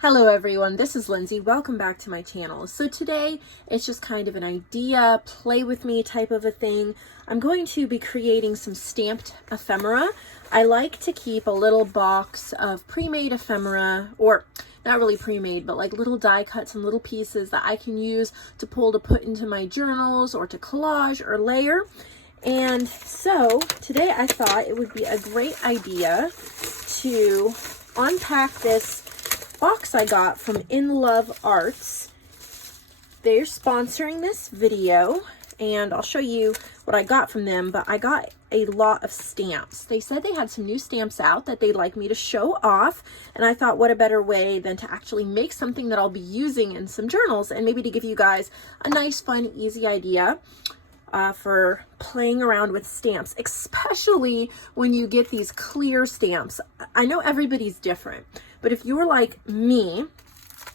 Hello everyone, this is Lindsay. Welcome back to my channel. So today it's just kind of an idea, play with me type of a thing. I'm going to be creating some stamped ephemera. I like to keep a little box of pre-made ephemera, or not really pre-made, but like little die cuts and little pieces that I can use to put into my journals or to collage or layer. And so today I thought it would be a great idea to unpack this box I got from In Love Arts. They're sponsoring this video and I'll show you what I got from them, but I got a lot of stamps. They said they had some new stamps out that they'd like me to show off, and I thought what a better way than to actually make something that I'll be using in some journals and maybe to give you guys a nice, fun, easy idea for playing around with stamps, especially when you get these clear stamps. I know everybody's different, but if you're like me,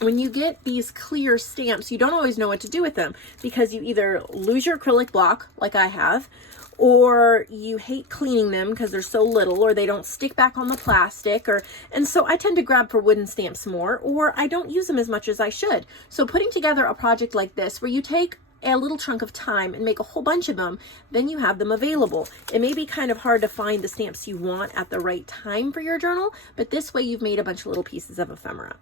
when you get these clear stamps, you don't always know what to do with them because you either lose your acrylic block, like I have, or you hate cleaning them because they're so little, or they don't stick back on the plastic, and so I tend to grab for wooden stamps more, or I don't use them as much as I should. So putting together a project like this where you take a little chunk of time and make a whole bunch of them, then you have them available. It may be kind of hard to find the stamps you want at the right time for your journal, but this way you've made a bunch of little pieces of ephemera.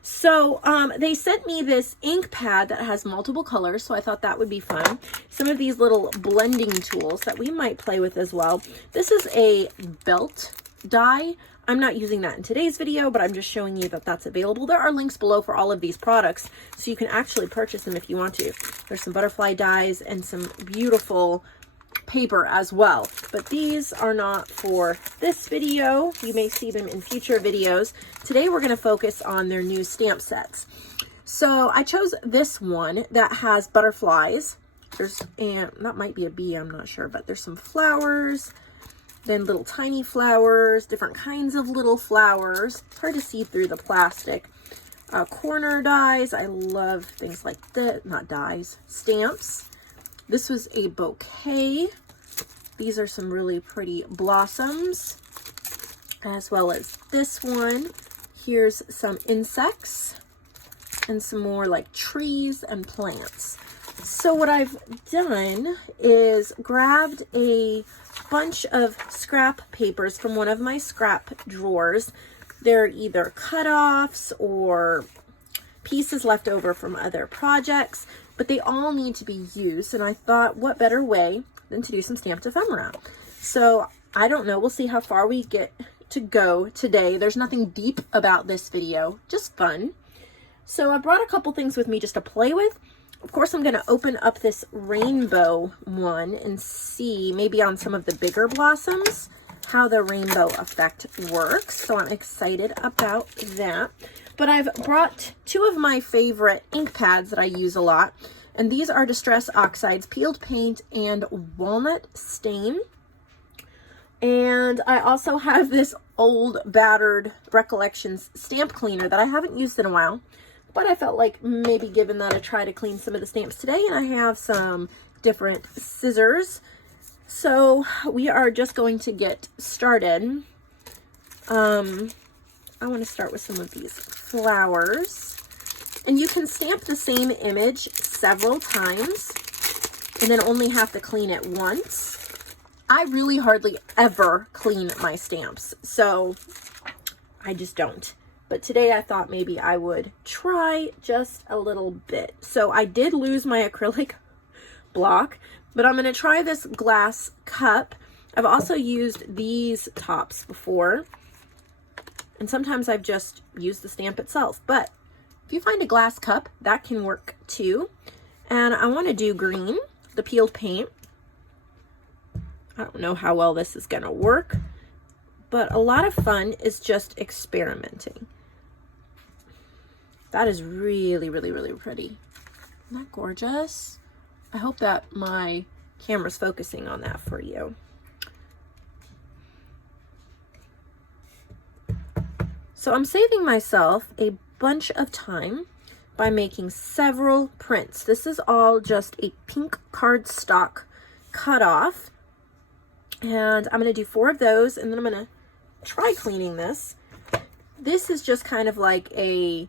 So they sent me this ink pad that has multiple colors, so I thought that would be fun. Some of these little blending tools that we might play with as well. This is a belt die. I'm not using that in today's video, but I'm just showing you that that's available. There are links below for all of these products, so you can actually purchase them if you want to. There's some butterfly dies and some beautiful paper as well, but these are not for this video. You may see them in future videos. Today we're going to focus on their new stamp sets. So I chose this one that has butterflies. And that might be a bee, I'm not sure, but there's some flowers, then little tiny flowers, different kinds of little flowers. It's hard to see through the plastic. Corner dies. I love things like that. Not dies, stamps. This was a bouquet. These are some really pretty blossoms, as well as this one. Here's some insects and some more like trees and plants. So what I've done is grabbed a bunch of scrap papers from one of my scrap drawers. They're either cut-offs or pieces left over from other projects, but they all need to be used, and I thought what better way than to do some stamped ephemera. So I don't know, we'll see how far we get to go today. There's nothing deep about this video, just fun. So I brought a couple things with me just to play with. Of course, I'm going to open up this rainbow one and see maybe on some of the bigger blossoms how the rainbow effect works. So I'm excited about that. But I've brought two of my favorite ink pads that I use a lot. And these are Distress Oxides, Peeled Paint, and Walnut Stain. And I also have this old battered Recollections stamp cleaner that I haven't used in a while. But I felt like maybe giving that a try to clean some of the stamps today. And I have some different scissors. So we are just going to get started. I want to start with some of these flowers. And you can stamp the same image several times and then only have to clean it once. I really hardly ever clean my stamps, so I just don't. But today I thought maybe I would try just a little bit. So I did lose my acrylic block, but I'm going to try this glass cup. I've also used these tops before, and sometimes I've just used the stamp itself. But if you find a glass cup, that can work too. And I want to do green, the peeled paint. I don't know how well this is going to work, but a lot of fun is just experimenting. That is really, really, really pretty. Isn't that gorgeous? I hope that my camera's focusing on that for you. So I'm saving myself a bunch of time by making several prints. This is all just a pink cardstock cutoff. And I'm going to do 4 of those, and then I'm going to try cleaning this. This is just kind of like a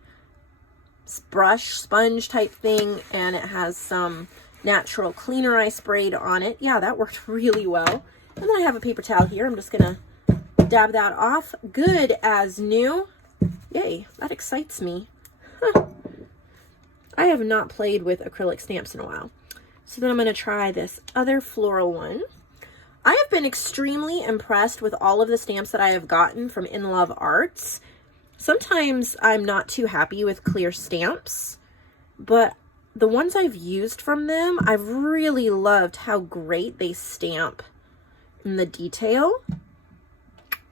brush sponge type thing, and it has some natural cleaner I sprayed on it. Yeah, that worked really well. And then I have a paper towel here. I'm just gonna dab that off. Good as new. Yay, that excites me. Huh. I have not played with acrylic stamps in a while. So then I'm gonna try this other floral one. I have been extremely impressed with all of the stamps that I have gotten from In Love Arts. Sometimes I'm not too happy with clear stamps, but the ones I've used from them, I've really loved how great they stamp in the detail.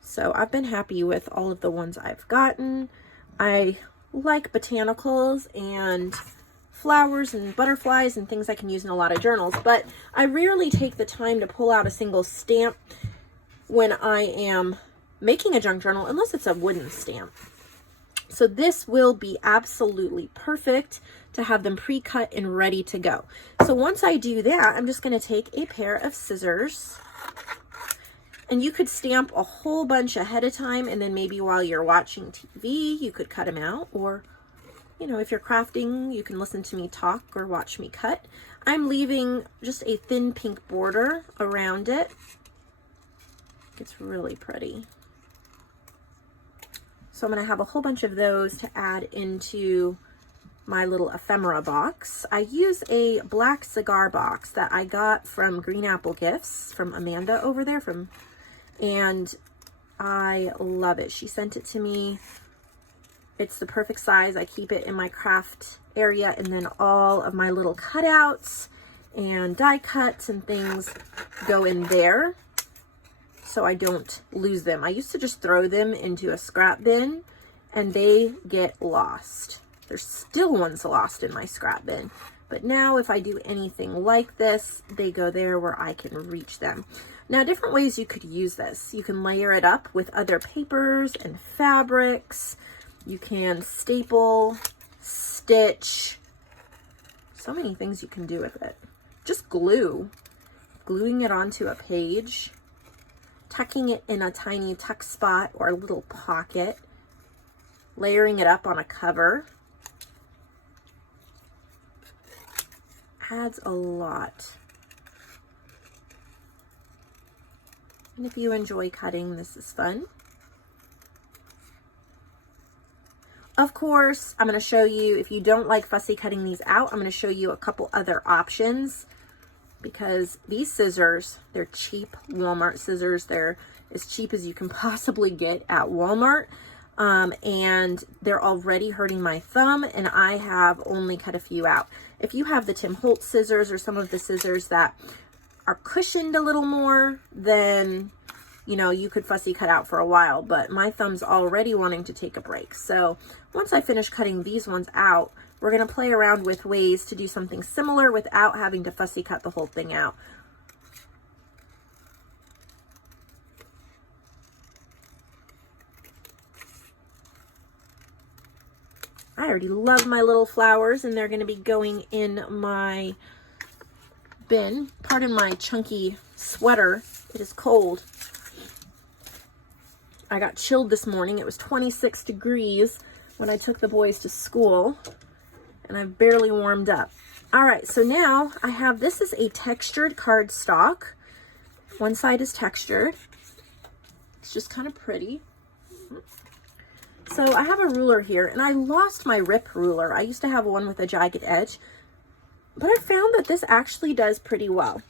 So I've been happy with all of the ones I've gotten. I like botanicals and flowers and butterflies and things I can use in a lot of journals, but I rarely take the time to pull out a single stamp when I am making a junk journal, unless it's a wooden stamp. So this will be absolutely perfect to have them pre-cut and ready to go. So once I do that, I'm just going to take a pair of scissors, and you could stamp a whole bunch ahead of time, and then maybe while you're watching TV, you could cut them out, or you know, if you're crafting, you can listen to me talk or watch me cut. I'm leaving just a thin pink border around it. It's really pretty. So I'm going to have a whole bunch of those to add into my little ephemera box. I use a black cigar box that I got from Green Apple Gifts from Amanda over there, and I love it. She sent it to me. It's the perfect size. I keep it in my craft area, and then all of my little cutouts and die cuts and things go in there, so I don't lose them. I used to just throw them into a scrap bin and they get lost. There's still ones lost in my scrap bin, but now if I do anything like this, they go there where I can reach them. Now, different ways you could use this. You can layer it up with other papers and fabrics. You can staple, stitch, so many things you can do with it. Just gluing it onto a page, tucking it in a tiny tuck spot or a little pocket, layering it up on a cover. Adds a lot. And if you enjoy cutting, this is fun. Of course, I'm going to show you, if you don't like fussy cutting these out, I'm going to show you a couple other options, because these scissors, they're cheap Walmart scissors. They're as cheap as you can possibly get at Walmart. And they're already hurting my thumb, and I have only cut a few out. If you have the Tim Holtz scissors or some of the scissors that are cushioned a little more, then you know, you could fussy cut out for a while, but my thumb's already wanting to take a break. So once I finish cutting these ones out, we're going to play around with ways to do something similar without having to fussy cut the whole thing out. I already love my little flowers, and they're going to be going in my bin. Pardon my chunky sweater. It is cold. I got chilled this morning. It was 26 degrees when I took the boys to school, and I've barely warmed up. All right, so now I have, this is a textured cardstock. One side is textured. It's just kind of pretty. So I have a ruler here, and I lost my rip ruler. I used to have one with a jagged edge, but I found that this actually does pretty well.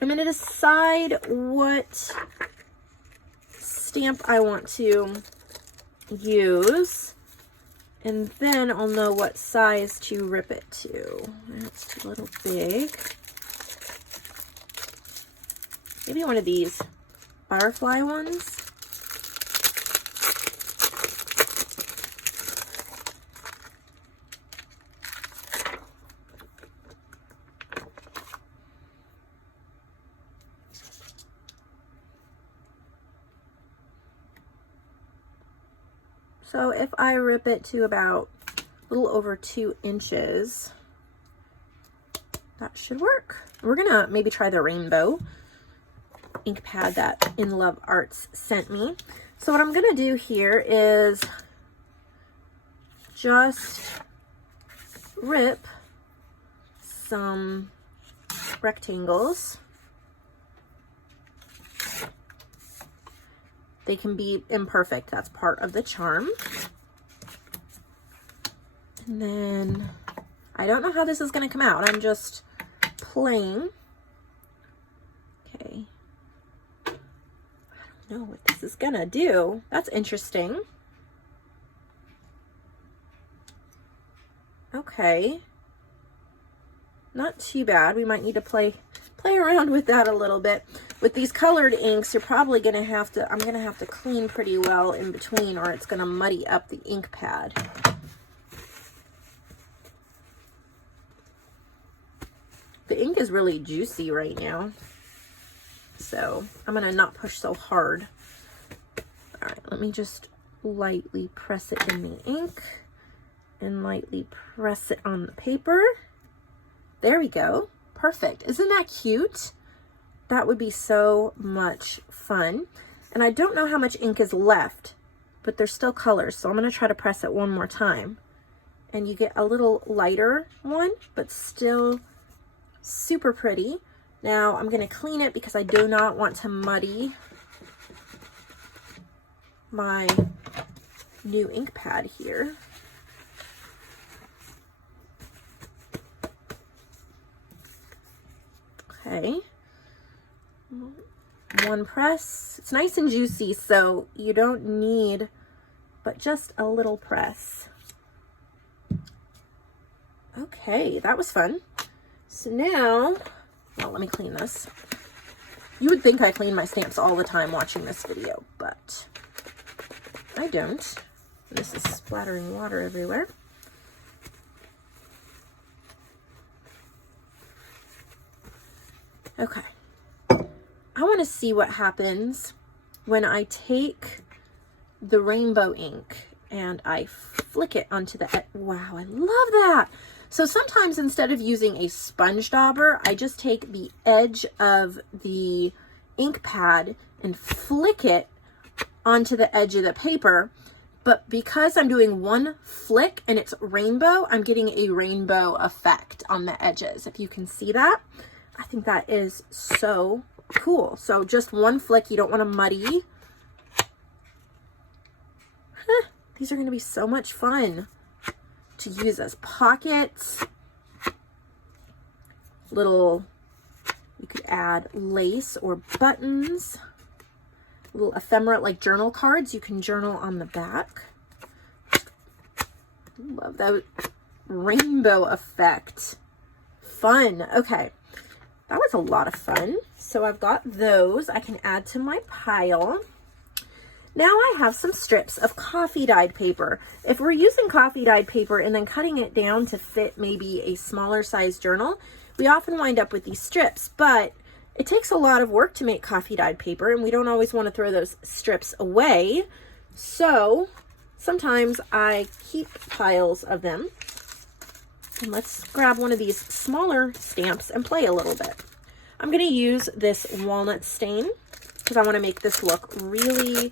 I'm going to decide what stamp I want to use, and then I'll know what size to rip it to. That's a little big. Maybe one of these butterfly ones. So if I rip it to about a little over 2 inches, that should work. We're gonna maybe try the rainbow ink pad that In Love Arts sent me. So what I'm gonna do here is just rip some rectangles. They can be imperfect. That's part of the charm. And then I don't know how this is going to come out. I'm just playing. Okay. I don't know what this is going to do. That's interesting. Okay. Not too bad. We might need to play around with that a little bit. With these colored inks, you're probably going to have to, I'm going to have to clean pretty well in between, or it's going to muddy up the ink pad. The ink is really juicy right now, so I'm going to not push so hard. All right, let me just lightly press it in the ink and lightly press it on the paper. There we go. Perfect. Isn't that cute? That would be so much fun. And I don't know how much ink is left, but there's still colors, so I'm going to try to press it one more time. And you get a little lighter one, but still super pretty. Now I'm going to clean it because I do not want to muddy my new ink pad here. Okay. One press. It's nice and juicy, so you don't need but just a little press. Okay, that was fun. So now, well, let me clean this. You would think I clean my stamps all the time watching this video, but I don't. This is splattering water everywhere. Okay. I want to see what happens when I take the rainbow ink and I flick it onto the, wow, I love that. So sometimes instead of using a sponge dauber, I just take the edge of the ink pad and flick it onto the edge of the paper. But because I'm doing one flick and it's rainbow, I'm getting a rainbow effect on the edges. If you can see that, I think that is so cool. So just one flick, you don't want to muddy. These are going to be so much fun to use as pockets. Little, you could add lace or buttons. Little ephemera, like journal cards. You can journal on the back. Love that rainbow effect. Fun. Okay. That was a lot of fun. So I've got those I can add to my pile. Now I have some strips of coffee dyed paper. If we're using coffee dyed paper and then cutting it down to fit maybe a smaller size journal, we often wind up with these strips, but it takes a lot of work to make coffee dyed paper and we don't always want to throw those strips away. So sometimes I keep piles of them. And let's grab one of these smaller stamps and play a little bit. I'm going to use this walnut stain because I want to make this look really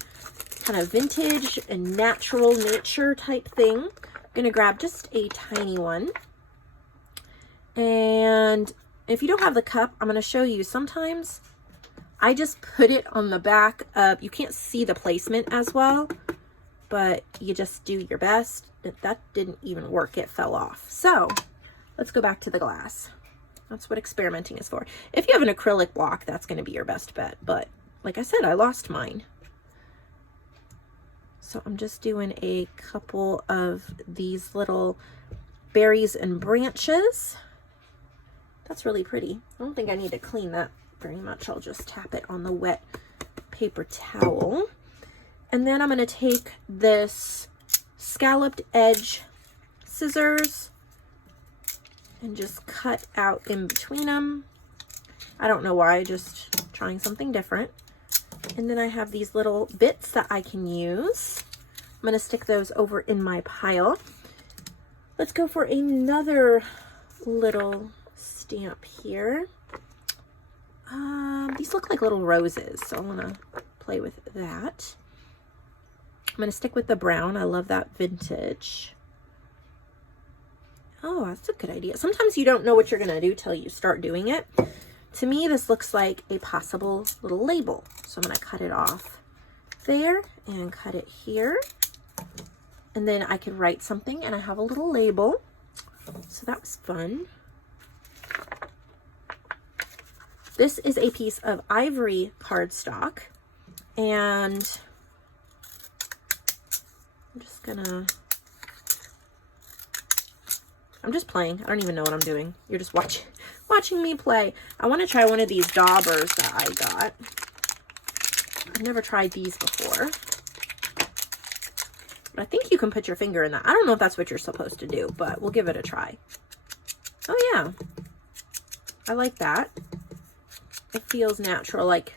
kind of vintage and natural nature type thing. I'm going to grab just a tiny one. And if you don't have the cup, I'm going to show you. Sometimes I just put it on the back of, you can't see the placement as well, but you just do your best. That didn't even work. It fell off. So let's go back to the glass. That's what experimenting is for. If you have an acrylic block, that's going to be your best bet. But like I said, I lost mine. So I'm just doing a couple of these little berries and branches. That's really pretty. I don't think I need to clean that very much. I'll just tap it on the wet paper towel. And then I'm going to take this scalloped edge scissors and just cut out in between them. I don't know why, just trying something different. And then I have these little bits that I can use. I'm going to stick those over in my pile. Let's go for another little stamp here. These look like little roses, so I want to play with that. I'm going to stick with the brown. I love that vintage. Oh, that's a good idea. Sometimes you don't know what you're going to do till you start doing it. To me, this looks like a possible little label. So I'm going to cut it off there and cut it here. And then I could write something and I have a little label. So that was fun. This is a piece of ivory cardstock. And I'm just playing. I don't even know what I'm doing. You're just watching me play. I want to try one of these daubers that I got. I've never tried these before. But I think you can put your finger in that. I don't know if that's what you're supposed to do, but we'll give it a try. Oh yeah. I like that. It feels natural, like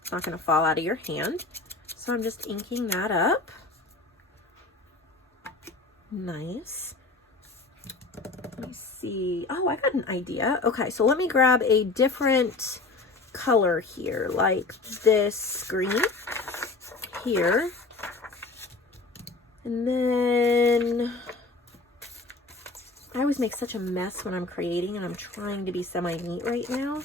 it's not going to fall out of your hand. So I'm just inking that up. Nice. Let me see. Oh, I got an idea. Okay, so let me grab a different color here, like this green here. And then I always make such a mess when I'm creating, and I'm trying to be semi-neat right now.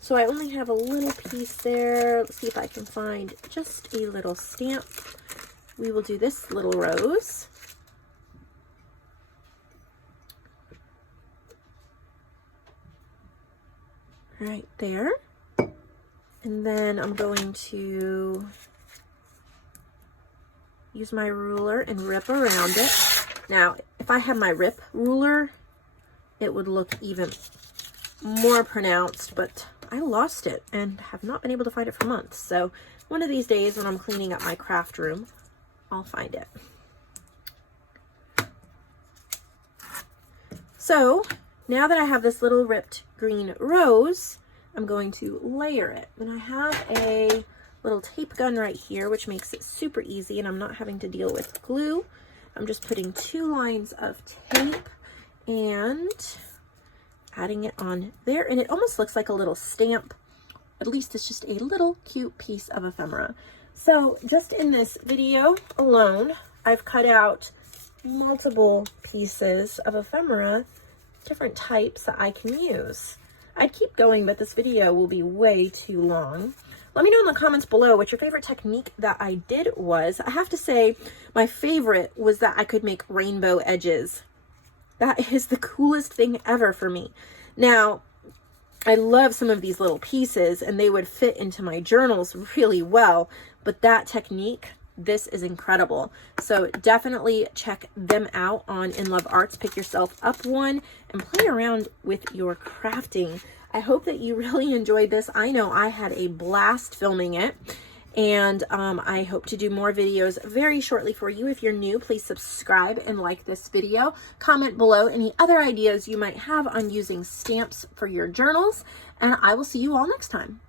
So I only have a little piece there. Let's see if I can find just a little stamp. We will do this little rose. Right there. And then I'm going to use my ruler and rip around it. Now, if I had my rip ruler, it would look even more pronounced, but I lost it and have not been able to find it for months. So one of these days when I'm cleaning up my craft room, I'll find it. So now that I have this little ripped green rose, I'm going to layer it. And I have a little tape gun right here, which makes it super easy, and I'm not having to deal with glue. I'm just putting 2 lines of tape and adding it on there, and it almost looks like a little stamp. At least it's just a little cute piece of ephemera. So just in this video alone, I've cut out multiple pieces of ephemera, different types that I can use. I'd keep going, but this video will be way too long. Let me know in the comments below what your favorite technique that I did was. I have to say my favorite was that I could make rainbow edges. That is the coolest thing ever for me. Now, I love some of these little pieces and they would fit into my journals really well, but that technique, this is incredible. So definitely check them out on In Love Arts. Pick yourself up one and play around with your crafting. I hope that you really enjoyed this. I know I had a blast filming it. And I hope to do more videos very shortly for you. If you're new, please subscribe and like this video. Comment below any other ideas you might have on using stamps for your journals. And I will see you all next time.